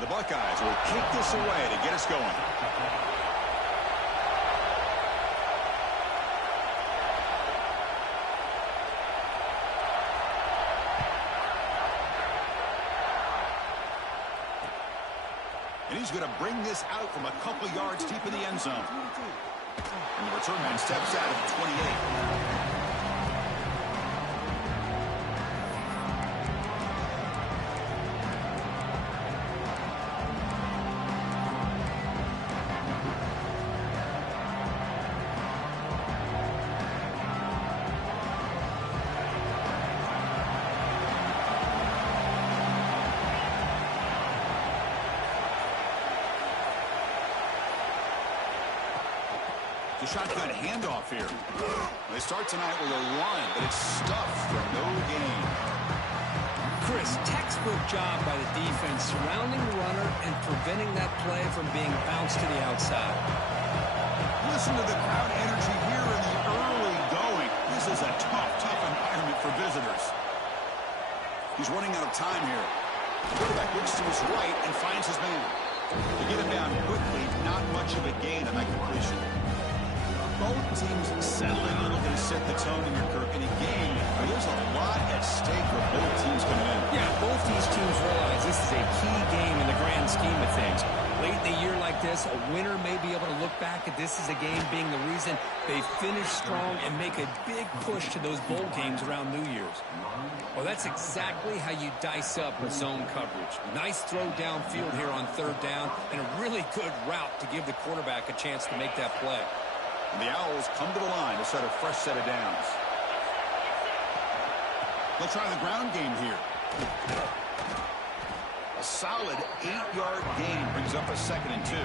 The Buckeyes will kick this away to get us going. And he's going to bring this out from a couple yards deep in the end zone. And the return man steps out at the 28. The shotgun handoff here. They start tonight with a run, but it's stuffed for no gain. Chris, textbook job by the defense surrounding the runner and preventing that play from being bounced to the outside. Listen to the crowd energy here in the early going. This is a tough environment for visitors. He's running out of time here. The quarterback looks to his right and finds his man. To get him down quickly, not much of a gain on that completion. Both teams settling in, looking to set the tone in your Kirk in a game where there's a lot at stake for both teams coming in. Yeah, both these teams realize this is a key game in the grand scheme of things. Late in the year like this, a winner may be able to look back at this as a game being the reason they finish strong and make a big push to those bowl games around New Year's. Well, that's exactly how you dice up with zone coverage. Nice throw downfield here on third down and a really good route to give the quarterback a chance to make that play. And the Owls come to the line to set a fresh set of downs. They'll try the ground game here. A solid 8-yard gain brings up a 2nd and 2.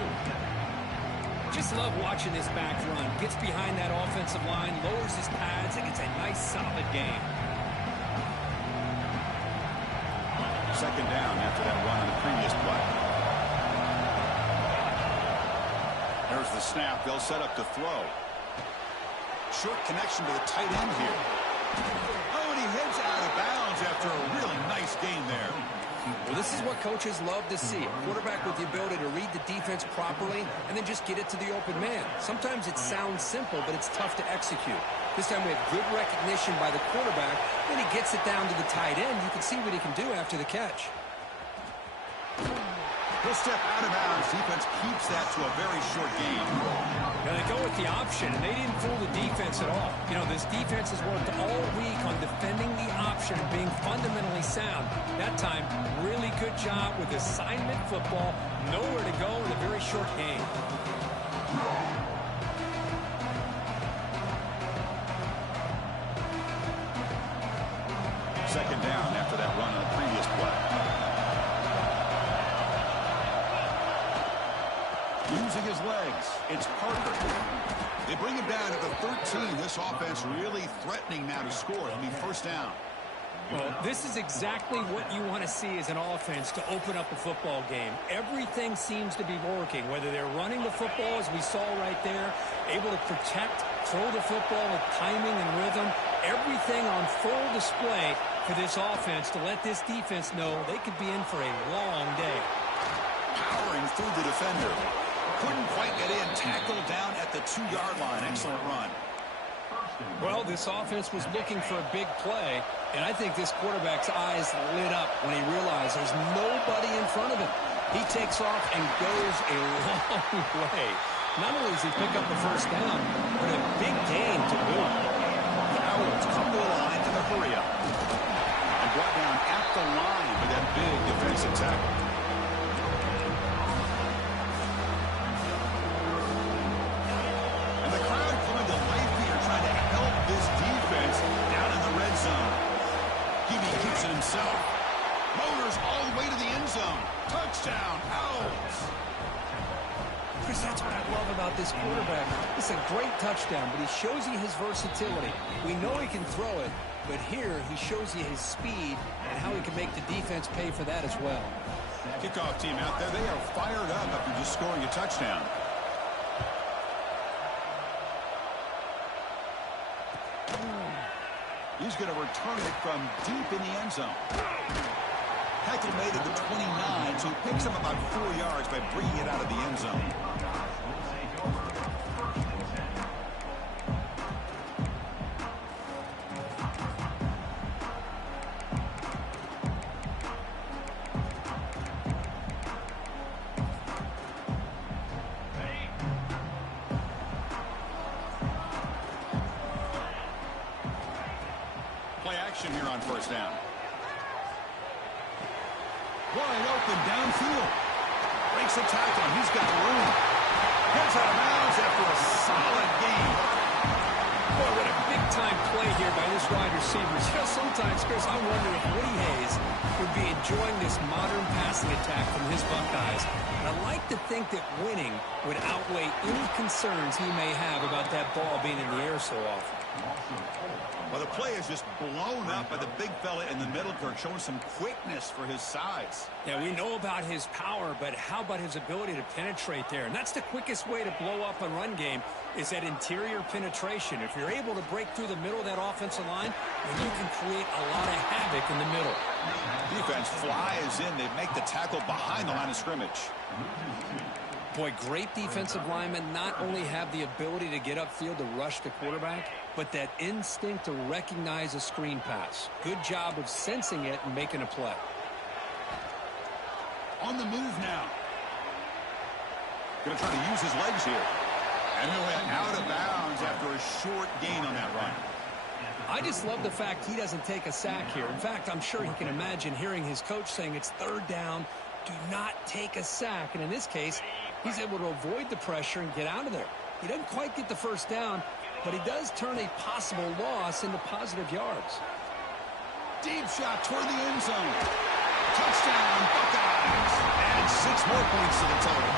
Just love watching this back run. Gets behind that offensive line, lowers his pads, and gets a nice solid gain. 2nd down after that run on the previous play. There's the snap. They'll set up to throw. Short connection to the tight end here. Oh, and he heads out of bounds after a really nice gain there. Well, this is what coaches love to see. A quarterback with the ability to read the defense properly and then just get it to the open man. Sometimes it sounds simple, but it's tough to execute. This time we have good recognition by the quarterback. Then he gets it down to the tight end. You can see what he can do after the catch. He'll step out of bounds. Defense keeps that to a very short gain. Now they go with the option, and they didn't fool the defense at all. You know, this defense has worked all week on defending the option and being fundamentally sound. That time, really good job with assignment football. Nowhere to go in a very short game. 2nd down after that run on the previous play. Using his legs, it's Parker. They bring him down at the 13. This offense really threatening now to score. It'll be 1st down. Well, this is exactly what you want to see as an offense to open up a football game. Everything seems to be working, whether they're running the football, as we saw right there, able to protect, throw the football with timing and rhythm, everything on full display for this offense to let this defense know they could be in for a long day. Powering through the defender. Couldn't quite get in. Tackled down at the 2-yard line. Excellent run. Well, this offense was looking for a big play, and I think this quarterback's eyes lit up when he realized there's nobody in front of him. He takes off and goes a long way. Not only does he pick up the 1st down, but a big gain to boot. The Owls come to the line in the hurry up. And brought down at the line with that big defensive tackle. And the crowd coming to life here, trying to help this defense down in the red zone. Gibby keeps it himself. Motors all the way to the end zone. Touchdown, Owls. Chris, that's what I love about this quarterback. It's a great touchdown, but he shows you his versatility. We know he can throw it, but here he shows you his speed and how he can make the defense pay for that as well. Kickoff team out there, they are fired up after just scoring a touchdown. He's going to return it from deep in the end zone. Heck tackle made at the 29, so he picks up about 4 yards by bringing it out of the end zone. Play action here on first down. Wide open downfield. Breaks a tackle, and he's got room. Gets out of bounds after a solid game. Boy, what a big-time play here by this wide receiver. You know, sometimes, Chris, I wonder if Woody Hayes would be enjoying this modern passing attack from his Buckeyes. And I like to think that winning would outweigh any concerns he may have about that ball being in the air so often. Well, the play is just blown up by the big fella in the middle, Kirk, showing some quickness for his size. Yeah, we know about his power, but how about his ability to penetrate there? And that's the quickest way to blow up a run game, is that interior penetration. If you're able to break through the middle of that offensive line, then you can create a lot of havoc in the middle. Defense flies in. They make the tackle behind the line of scrimmage. Boy, great defensive linemen not only have the ability to get upfield to rush the quarterback, but that instinct to recognize a screen pass. Good job of sensing it and making a play. On the move now. Going to try to use his legs here. And he went out of bounds after a short gain on that run. I just love the fact he doesn't take a sack here. In fact, I'm sure he can imagine hearing his coach saying it's third down, do not take a sack. And in this case, he's able to avoid the pressure and get out of there. He doesn't quite get the first down, but he does turn a possible loss into positive yards. Deep shot toward the end zone. Touchdown, Buckeyes. And 6 more points to the total.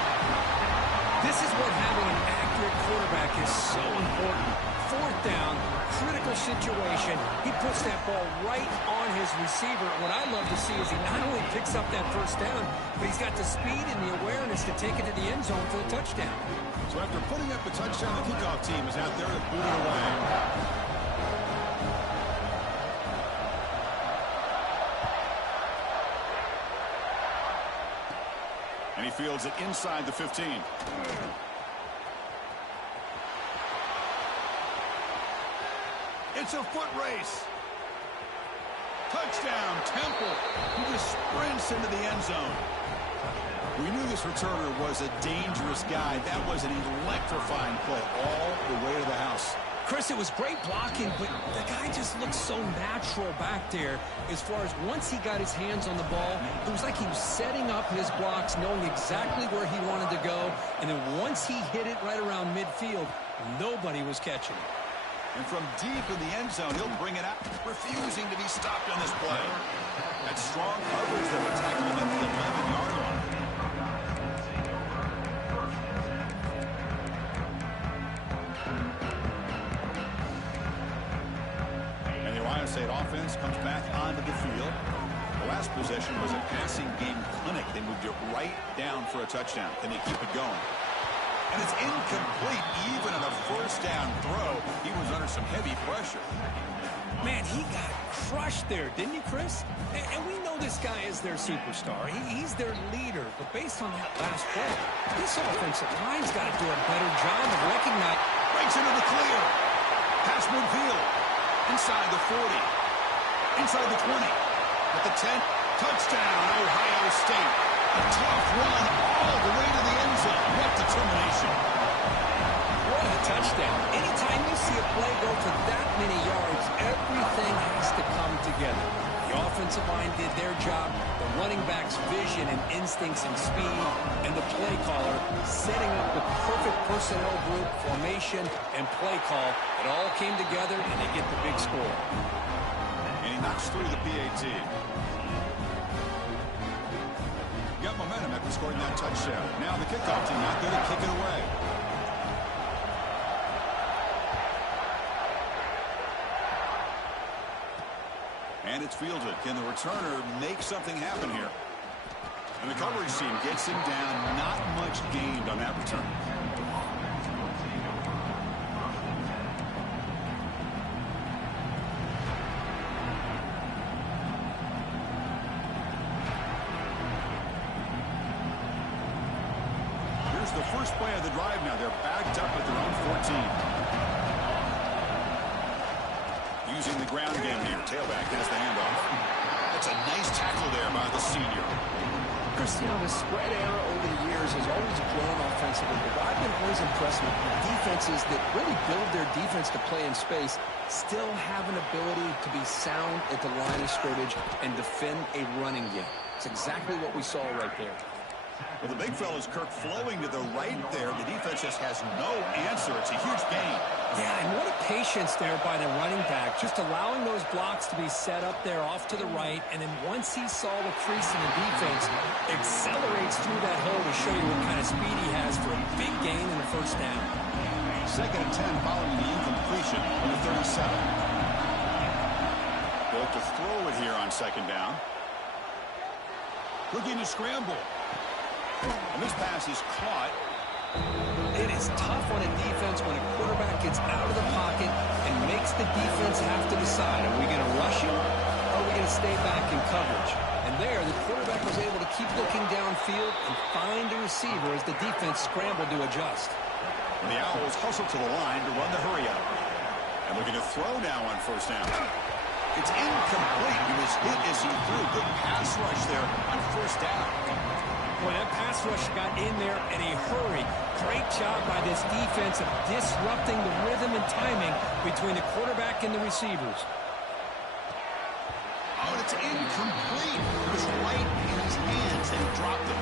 This is what having an accurate quarterback is so important. Fourth down, critical situation. He puts that ball right on his receiver. What I love to see is he not only picks up that first down, but he's got the speed and the awareness to take it to the end zone for the touchdown. So after putting up a touchdown, the kickoff team is out there to boot it away. And he fields it inside the 15. It's a foot race. Touchdown, Temple. He just sprints into the end zone. We knew this returner was a dangerous guy. That was an electrifying play all the way to the house. Chris, it was great blocking, but the guy just looked so natural back there as far as once he got his hands on the ball, it was like he was setting up his blocks, knowing exactly where he wanted to go, and then once he hit it right around midfield, nobody was catching it. And from deep in the end zone, he'll bring it out, refusing to be stopped on this play. That strong coverage that would tackle him at the 11-yard line. And the Ohio State offense comes back onto the field. The last possession was a passing game clinic. They moved it right down for a touchdown. Can they keep it going? And it's incomplete. Even on a first down throw, he was under some heavy pressure. Man, he got crushed there, didn't he, Chris? And we know this guy is their superstar. He's their leader. But based on that last play, this offensive line's got to do a better job of recognizing. Breaks into the clear. Pass midfield. Inside the 40. Inside the 20. At the 10. Touchdown, Ohio State. A tough run all the way to the end zone. What determination. What a touchdown. Anytime you see a play go for that many yards, everything has to come together. The offensive line did their job, the running back's vision and instincts and speed, and the play caller setting up the perfect personnel group, formation, and play call. It all came together, and they get the big score. And he knocks through the PAT. Got momentum after scoring that touchdown. Now the kickoff team out there to kick it away. And it's fielded. Can the returner make something happen here? And the coverage team gets him down. Not much gained on that return. the first play of the drive now. They're backed up at their own 14. Using the ground game here. Tailback has the handoff. That's a nice tackle there by the senior. Cristiano, the spread era over the years has always grown offensively, but I've been always impressed with defenses that really build their defense to play in space, still have an ability to be sound at the line of scrimmage and defend a running game. It's exactly what we saw right there. Well, the big fella's Kirk flowing to the right there. The defense just has no answer. It's a huge gain. Yeah, and what a patience there by the running back, just allowing those blocks to be set up there off to the right, and then once he saw the crease in the defense, accelerates through that hole to show you what kind of speed he has for a big gain in the first down. 2nd and 10 following the incompletion on the 37. They'll look to throw it here on 2nd down. Looking to scramble. And this pass is caught. It is tough on a defense when a quarterback gets out of the pocket and makes the defense have to decide, are we going to rush him or are we going to stay back in coverage? And there, the quarterback was able to keep looking downfield and find the receiver as the defense scrambled to adjust. And the Owls hustle to the line to run the hurry out. And looking to throw now on 1st down. It's incomplete. He was hit as he threw. Good pass rush there on 1st down. Boy, that pass rush got in there in a hurry. Great job by this defense of disrupting the rhythm and timing between the quarterback and the receivers. Oh, and it's incomplete. It was right in his hands and he dropped it.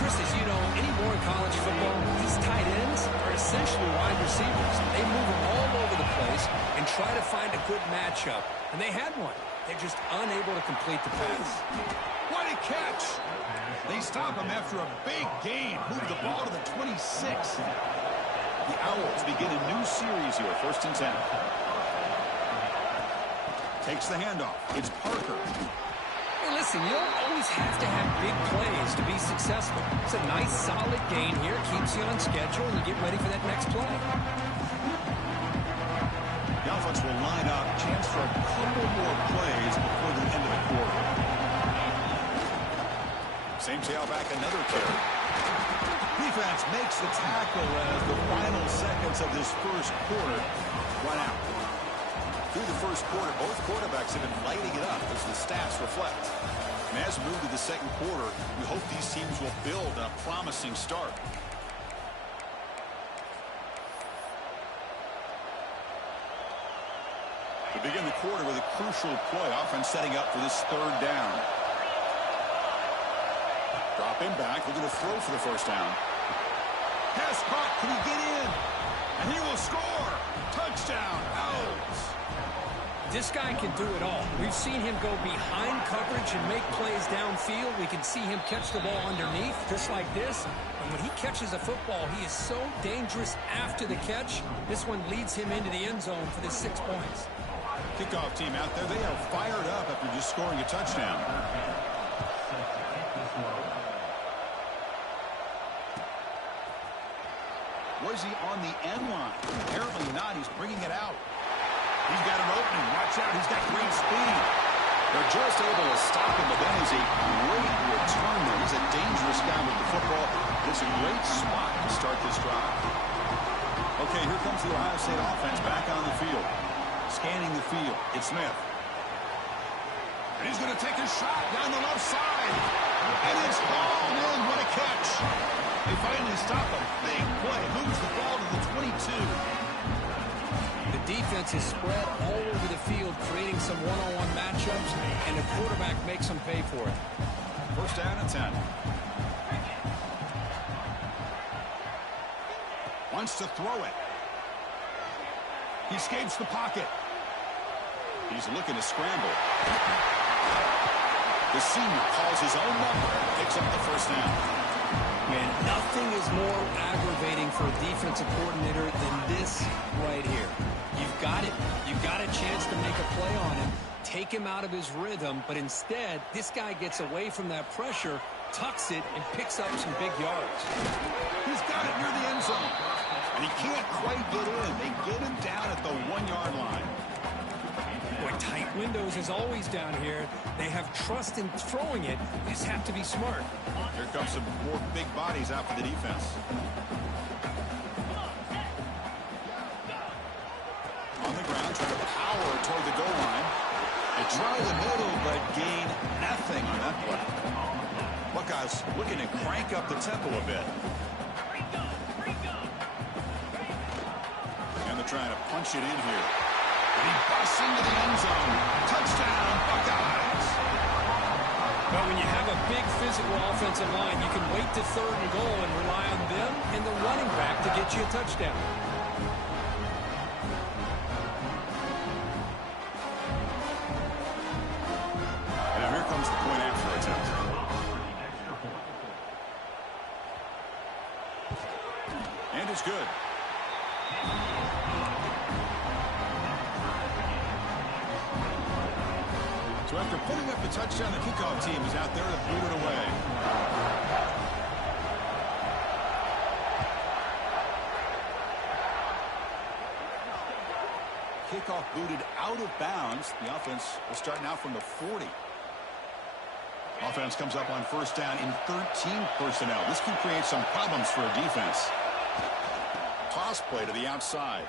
Chris, as you know, anymore in college football, these tight ends are essentially wide receivers. They move them all over the place and try to find a good matchup. And they had one. They're just unable to complete the pass. What a catch! They stop him after a big gain. Move the ball to the 26. The Owls begin a new series here. 1st and 10. Takes the handoff. It's Parker. Hey, listen, you don't always have to have big plays to be successful. It's a nice, solid gain here. Keeps you on schedule, and you get ready for that next play. The offense will line up. Chance for a couple more plays before the end of the quarter. Same tailback, another carry. Defense makes the tackle as the final seconds of this first quarter run out. Through the first quarter, both quarterbacks have been lighting it up as the stats reflect. And as we move to the 2nd quarter, we hope these teams will build a promising start. We begin the quarter with a crucial play, offense setting up for this 3rd down. Drop him back, looking to throw for the 1st down. Pass caught, can he get in? And he will score! Touchdown, Owls! This guy can do it all. We've seen him go behind coverage and make plays downfield. We can see him catch the ball underneath, just like this. And when he catches a football, he is so dangerous after the catch. This one leads him into the end zone for the 6 points. Kickoff team out there, they are fired up after just scoring a touchdown. Was he on the end line? Apparently not. He's bringing it out. He's got an opening. Watch out. He's got great speed. They're just able to stop him, but that is a great return there. He's a dangerous guy with the football. It's a great spot to start this drive. Okay, here comes the Ohio State offense back on the field. Scanning the field. It's Smith. And he's going to take a shot down the left side. And it's hauled in. What a catch. They finally stop a big play. Moves the ball to the 22. The defense is spread all over the field, creating some one-on-one matchups, and the quarterback makes them pay for it. 1st down and 10. Wants to throw it. He escapes the pocket. He's looking to scramble. The senior calls his own number and picks up the 1st down. Man, nothing is more aggravating for a defensive coordinator than this right here. You've got it. You've got a chance to make a play on him, take him out of his rhythm, but instead, this guy gets away from that pressure, tucks it, and picks up some big yards. He's got it near the end zone, and he can't quite get in. They get him down at the 1-yard line. Boy, tight windows as always down here. They have trust in throwing it. You just have to be smart. Here comes some more big bodies out for the defense. On the ground, trying to power toward the goal line. They try the middle, but gain nothing on that play. Buckeyes looking to crank up the tempo a bit. And they're trying to punch it in here. And he busts into the end zone. Touchdown, Buckeyes. Well, when you have a big physical offensive line, you can wait to third and goal and rely on them and the running back to get you a touchdown. And here comes the point after attempt. And it's good. So after putting up the touchdown, the kickoff team is out there to boot it away. Kickoff booted out of bounds. The offense will start now from the 40. Offense comes up on first down in 13 personnel. This can create some problems for a defense. Toss play to the outside.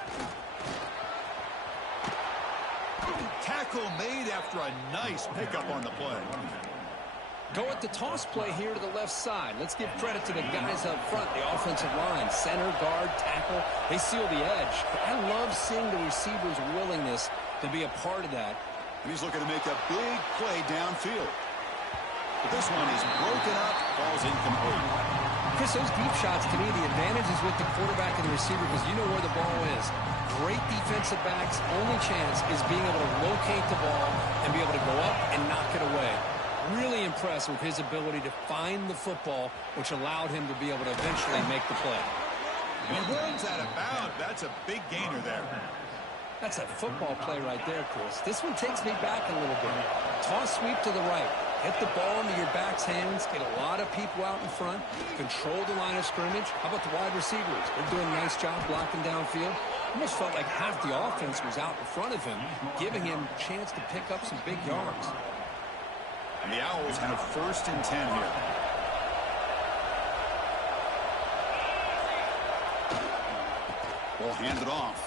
Tackle made after a nice pickup on the play. Go at the toss play here to the left side. Let's give credit to the guys up front, the offensive line, center, guard, tackle. They seal the edge. I love seeing the receiver's willingness to be a part of that. And he's looking to make a big play downfield. But this one is broken up, falls incomplete. Chris, those deep shots, to me, the advantage is with the quarterback and the receiver because you know where the ball is. Great defensive backs, only chance is being able to locate the ball and be able to go up and knock it away. Really impressed with his ability to find the football, which allowed him to be able to eventually make the play. And he runs out of bounds. That's a big gainer there. That's a football play right there, Chris. This one takes me back a little bit. Toss sweep to the right. Hit the ball into your back's hands. Get a lot of people out in front. Control the line of scrimmage. How about the wide receivers? They're doing a nice job blocking downfield. Almost felt like half the offense was out in front of him, giving him a chance to pick up some big yards. And the Owls have first and 10 here. Ball handed off.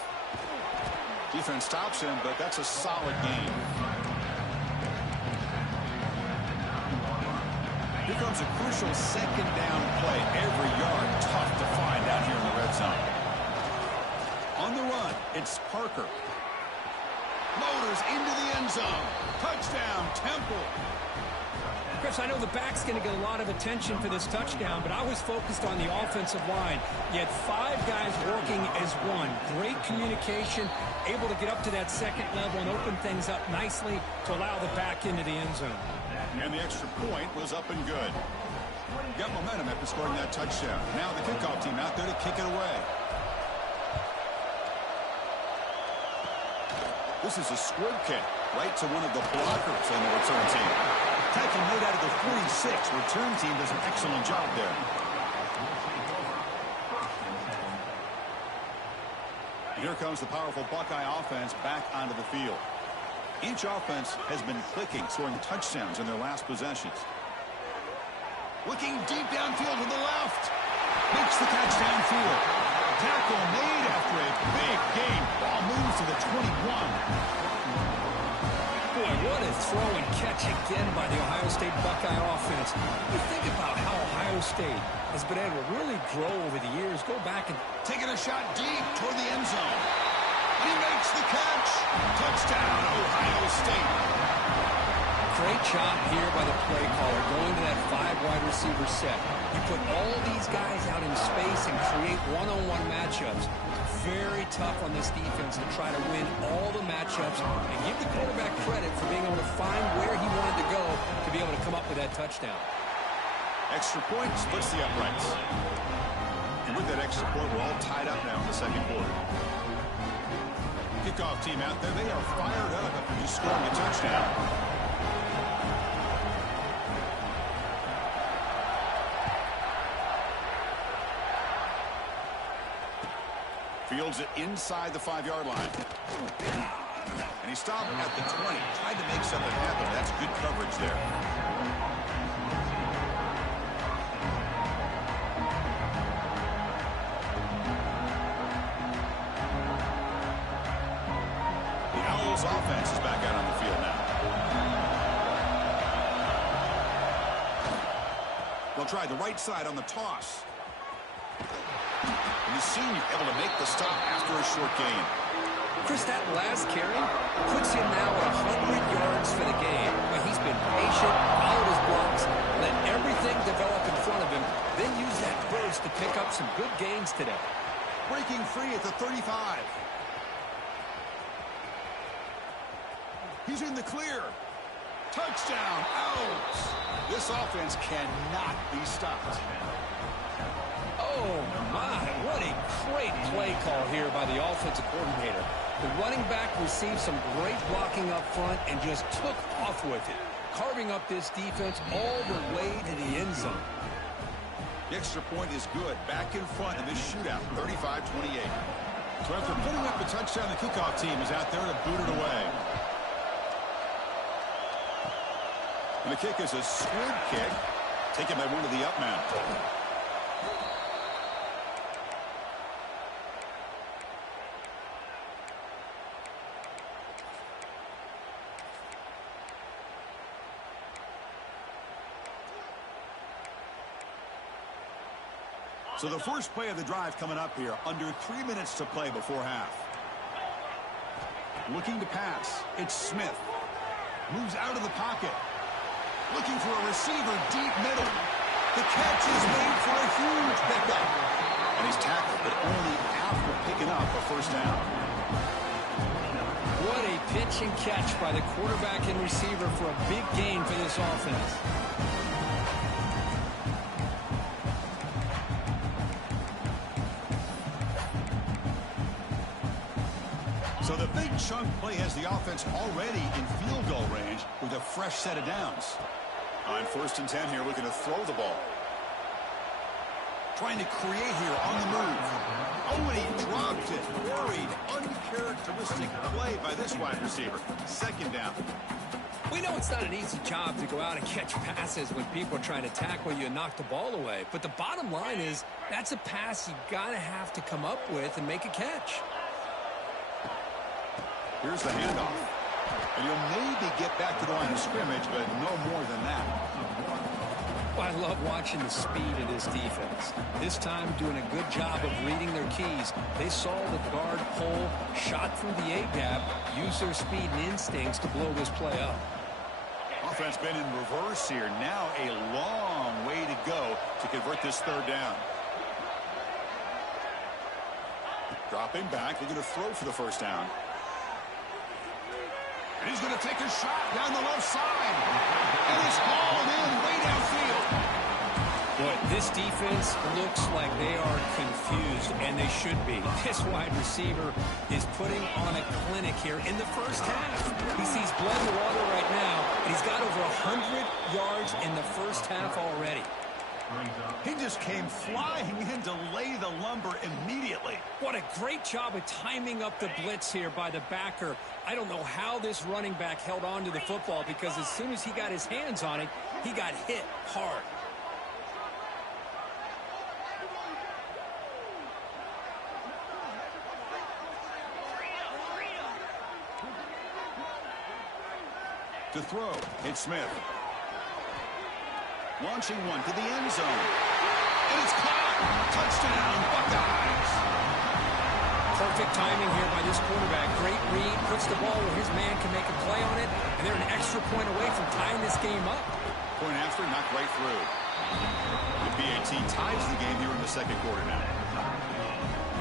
Defense stops him, but that's a solid gain. Here comes a crucial second down play. Every yard tough to find out here in the red zone. On the run, it's Parker. Motors into the end zone. Touchdown, Temple. Chris, I know the back's going to get a lot of attention for this touchdown, but I was focused on the offensive line. You had 5 guys working as one. Great communication, able to get up to that second level and open things up nicely to allow the back into the end zone. And the extra point was up and good. Got momentum after scoring that touchdown. Now the kickoff team out there to kick it away. This is a squib kick right to one of the blockers on the return team. Tackle made out of the 46. Return team does an excellent job there. Here comes the powerful Buckeye offense back onto the field. Each offense has been clicking, scoring touchdowns in their last possessions. Looking deep downfield to the left. Makes the catch downfield. Tackle made after a big gain. Ball moves to the 21. Boy, what a throw and catch again by the Ohio State Buckeye offense. You think about how Ohio State has been able to really grow over the years. Go back and taking a shot deep toward the end zone. And he makes the catch. Touchdown, Ohio State. Great job here by the play caller going to that 5 wide receiver set. You put all these guys out in space and create one-on-one matchups. Very tough on this defense to try to win all the matchups and give the quarterback credit for being able to find where he wanted to go to be able to come up with that touchdown. Extra point splits the uprights. And with that extra point, we're all tied up now in the second quarter. Kickoff team out there, they are fired up after just scoring a touchdown. Fields it inside the 5-yard line. And he stopped at the 20. Tried to make something happen. That's good coverage there. The Owls offense is back out on the field now. They'll try the right side on the toss. And the senior able to make the stop after a short gain. Chris, that last carry puts him now at 100 yards for the game. But he's been patient, followed his blocks, let everything develop in front of him, then use that burst to pick up some good gains today. Breaking free at the 35. He's in the clear. Touchdown, Owls. This offense cannot be stopped. Oh, my, what a great play call here by the offensive coordinator. The running back received some great blocking up front and just took off with it, carving up this defense all the way to the end zone. The extra point is good. Back in front in this shootout, 35-28. So after putting up a touchdown, the kickoff team is out there to boot it away. And the kick is a squib kick, taken by one of the up men. So the first play of the drive coming up here, under 3 minutes to play before half. Looking to pass, it's Smith. Moves out of the pocket. Looking for a receiver deep middle. The catch is made for a huge pickup. And he's tackled, but only after picking up a first down. What a pitch and catch by the quarterback and receiver for a big gain for this offense. So the big chunk play has the offense already in field goal range with a fresh set of downs. On 1st and 10 here, looking to throw the ball. Trying to create here on the move. Oh, and he dropped it. Worried, uncharacteristic play by this wide receiver. 2nd down. We know it's not an easy job to go out and catch passes when people are trying to tackle you and knock the ball away. But the bottom line is that's a pass you gotta have to come up with and make a catch. Here's the handoff. And he'll maybe get back to the line of scrimmage, but no more than that. Well, I love watching the speed of this defense. This time doing a good job of reading their keys. They saw the guard pull, shot through the A-gap, used their speed and instincts to blow this play up. Offense been in reverse here. Now a long way to go to convert this 3rd down. Dropping back, looking to throw for the first down. And he's going to take a shot down the left side. And he's hauled in way downfield. Boy, this defense looks like they are confused, and they should be. This wide receiver is putting on a clinic here in the first half. He sees blood in the water right now, and he's got over 100 yards in the first half already. He just came flying in to lay the lumber immediately. What a great job of timing up the blitz here by the backer. I don't know how this running back held on to the football, because as soon as he got his hands on it, he got hit hard. To throw, it's Smith. Launching one to the end zone. And it's caught. Touchdown, Buckeyes. Perfect timing here by this quarterback. Great read, puts the ball where his man can make a play on it, and they're an extra point away from tying this game up. Point after, knocked right through. The PAT ties the game here in the 2nd quarter now.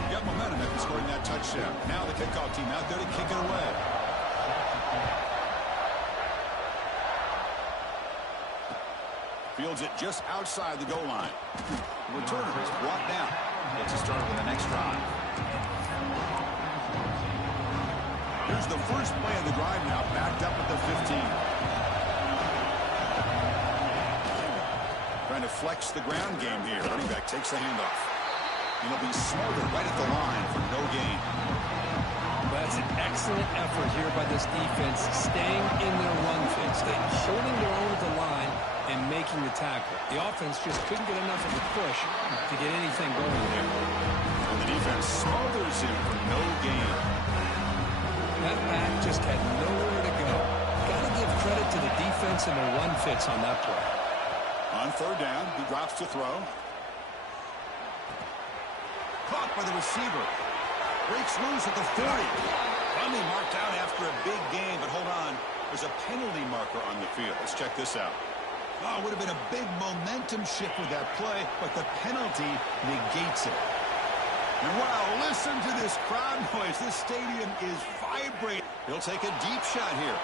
Got momentum after scoring that touchdown. Now the kickoff team out there to kick it away. Fields it just outside the goal line. The returner is brought down. Gets us started with the next drive. Here's the first play of the drive now, backed up at the 15. Trying to flex the ground game here. Running back takes the handoff. And he'll be smothered right at the line for no gain. Well, That's an excellent effort here by this defense, staying in their run fits, holding their own at the line and making the tackle. The offense just couldn't get enough of a push to get anything going there. And the defense smothers him for no gain. That back just had nowhere to go. Got to give credit to the defense and their run fits on that play. On third down, he drops to throw. Caught by the receiver. Breaks loose at the 40. Finally marked out after a big gain, but hold on. There's a penalty marker on the field. Let's check this out. Oh, it would have been a big momentum shift with that play, but the penalty negates it. And wow, listen to this crowd noise. This stadium is vibrating. He'll take a deep shot here.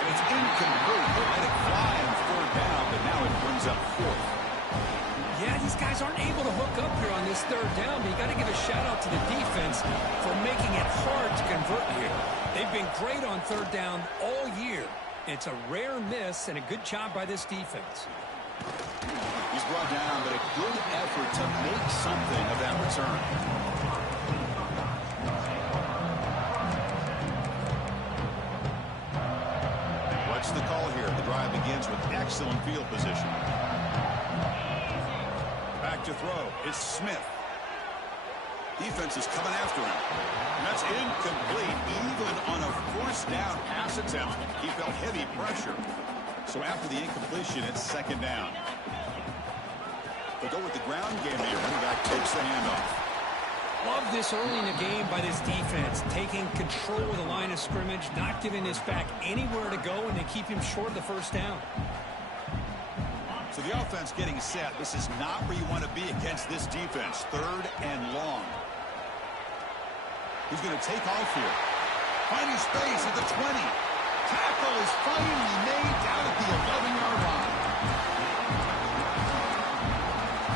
And it's incomplete. They let it fly on third down, but now it brings up fourth. Yeah, these guys aren't able to hook up here on this third down, but you got to give a shout-out to the defense for making it hard to convert here. They've been great on third down all year. It's a rare miss and a good job by this defense. He's brought down, but a good effort to make something of that return. What's the call here? The drive begins with excellent field position. Back to throw. It's Smith. Defense is coming after him. And that's incomplete, even on a first down pass attempt. He felt heavy pressure. So after the incompletion, it's second down. They go with the ground game here. Running back takes the handoff. Love this early in the game by this defense, taking control of the line of scrimmage, not giving this back anywhere to go, and they keep him short of the first down. So the offense getting set. This is not where you want to be against this defense. Third and long. He's going to take off here. Finding space at the 20. Tackle is finally made down at the 11-yard line.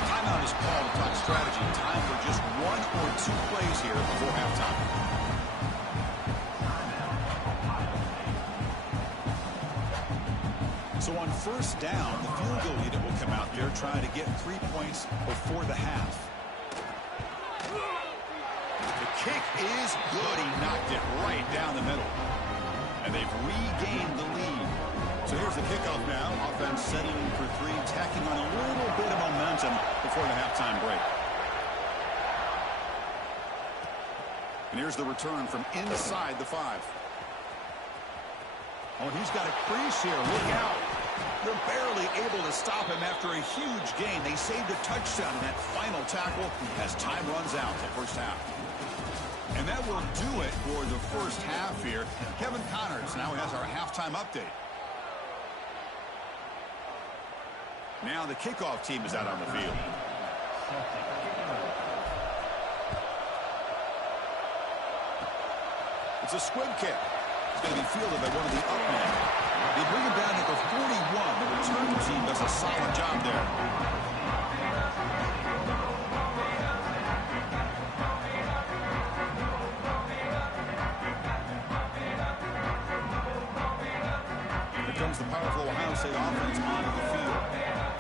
Timeout is called to talk strategy. Time for just one or two plays here before halftime. So on first down, the field goal unit will come out there trying to get 3 points before the half. The kick is good. He knocked it right down the middle. And they've regained the lead. So here's the kickoff now. Offense settling for three, tacking on a little bit of momentum before the halftime break. And here's the return from inside the 5. Oh, he's got a crease here. Look out. They're barely able to stop him after a huge gain. They saved a touchdown in that final tackle as time runs out the first half. And that will do it for the first half here. Kevin Connors now has our halftime update. Now the kickoff team is out on the field. It's a squib kick. It's going to be fielded by one of the up men. They bring him down at the 41. The return team does a solid job there. Here comes the powerful Ohio State offense onto the field.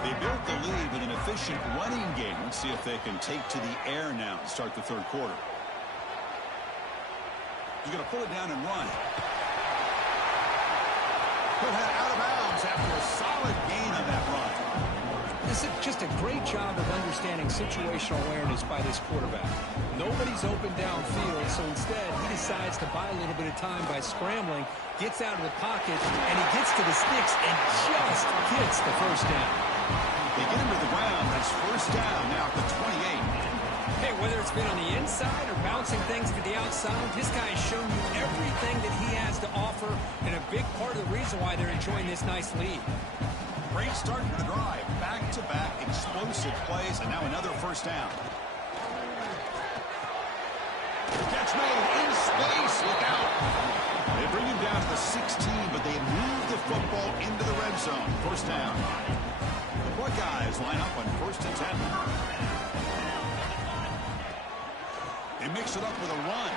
They built the lead with an efficient running game. Let's see if they can take to the air now to start the third quarter. He's going to pull it down and run. He'll head out of bounds after a solid gain on that run. This is just a great job of understanding situational awareness by this quarterback. Nobody's open downfield, so instead he decides to buy a little bit of time by scrambling, gets out of the pocket, and he gets to the sticks and just gets the first down. They get him to the ground. That's first down now at the 28. Hey, whether it's been on the inside or bouncing things to the outside, this guy has shown you everything that he has to offer, and a big part of the reason why they're enjoying this nice lead. Great start to the drive. Back-to-back explosive plays, and now another first down. Catch made in space. Look out. They bring him down to the 16, but they move the football into the red zone. First down. The Buckeyes line up on 1st and 10. They mix it up with a run.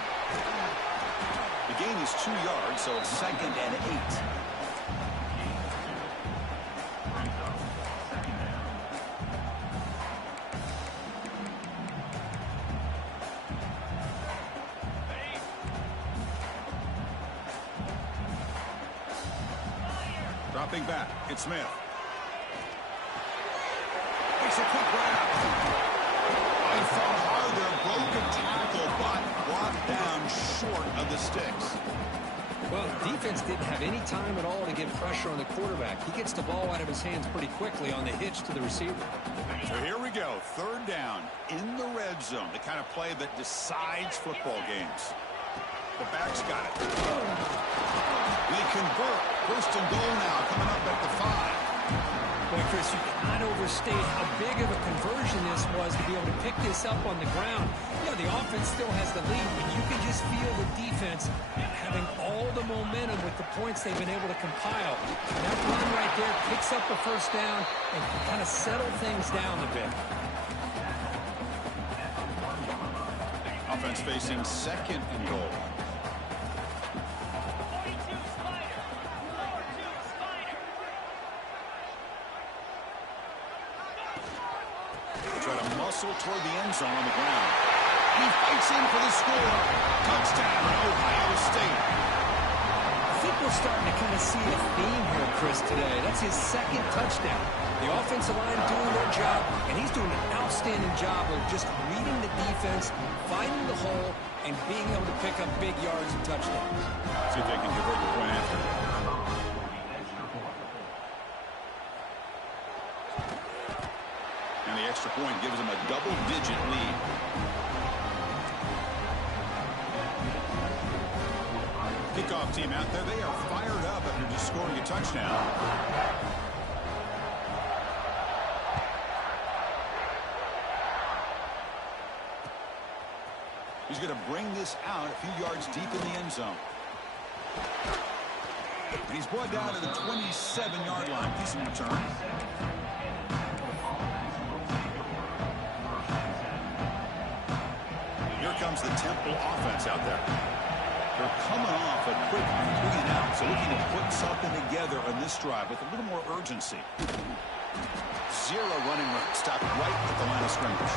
The gain is 2 yards, so it's 2nd and 8. Dropping back, it's Smith. Makes a quick grab. He fought hard there, broke a tackle, but brought down short of the sticks. Well, defense didn't have any time at all to get pressure on the quarterback. He gets the ball out of his hands pretty quickly on the hitch to the receiver. So here we go, third down in the red zone, the kind of play that decides football games. The back's got it. They convert. First and goal now, coming up at the 5. Boy, Chris, you cannot overstate how big of a conversion this was to be able to pick this up on the ground. Yeah, the offense still has the lead, but you can just feel the defense having all the momentum with the points they've been able to compile. And that run right there picks up the first down and kind of settle things down a bit. Offense facing second and goal. Toward the end zone on the ground. And he fights in for the score. Touchdown, Ohio State. I think we're starting to kind of see a theme here, Chris, today. That's his second touchdown. The offensive line doing their job, and he's doing an outstanding job of just reading the defense, finding the hole, and being able to pick up big yards and touchdowns. See if they can convert the point after. And the extra point gives them a double-digit lead. Kickoff team out there, they are fired up after just scoring a touchdown. He's going to bring this out a few yards deep in the end zone. And he's brought down to the 27-yard line. Decent return. Here comes the Temple offense out there. They're coming off a quick 3-and-out, so looking to put something together on this drive with a little more urgency. Zero running room. Stopped right at the line of scrimmage.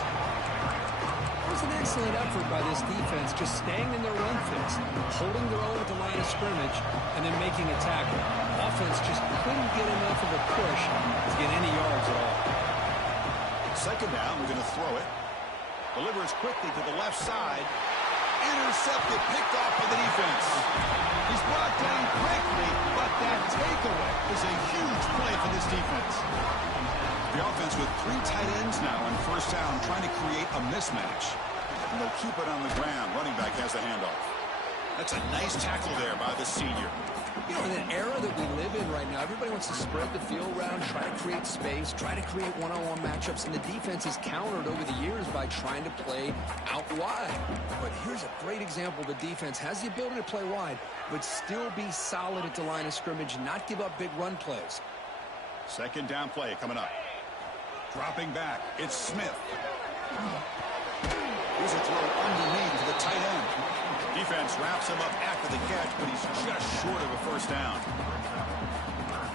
It was an excellent effort by this defense, just staying in their run fix, holding their own at the line of scrimmage, and then making a tackle. Offense just couldn't get enough of a push to get any yards at all. Second down, we're going to throw it. Delivers quickly to the left side. Intercepted, picked off by the defense. He's brought down quickly, but that takeaway is a huge play for this defense. The offense with 3 tight ends now on first down, trying to create a mismatch. And they'll keep it on the ground. Running back has the handoff. That's a nice tackle there by the senior. You know, in an era that we live in right now, everybody wants to spread the field around, try to create space, try to create one-on-one matchups, and the defense is countered over the years by trying to play out wide. But here's a great example. The defense has the ability to play wide, but still be solid at the line of scrimmage, not give up big run plays. Second down play coming up. Dropping back, it's Smith. Here's a throw underneath to the tight end. Defense wraps him up after the catch, but he's just short of a first down.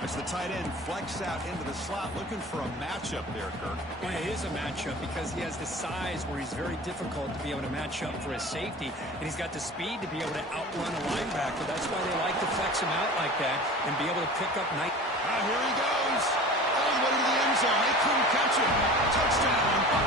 As the tight end flexed out into the slot, looking for a matchup there, Kirk. Well, it is a matchup because he has the size where he's very difficult to be able to match up for his safety, and he's got the speed to be able to outrun a linebacker. That's why they like to flex him out like that and be able to pick up nice. Here he goes. All the way to the end zone. They couldn't catch him. Touchdown,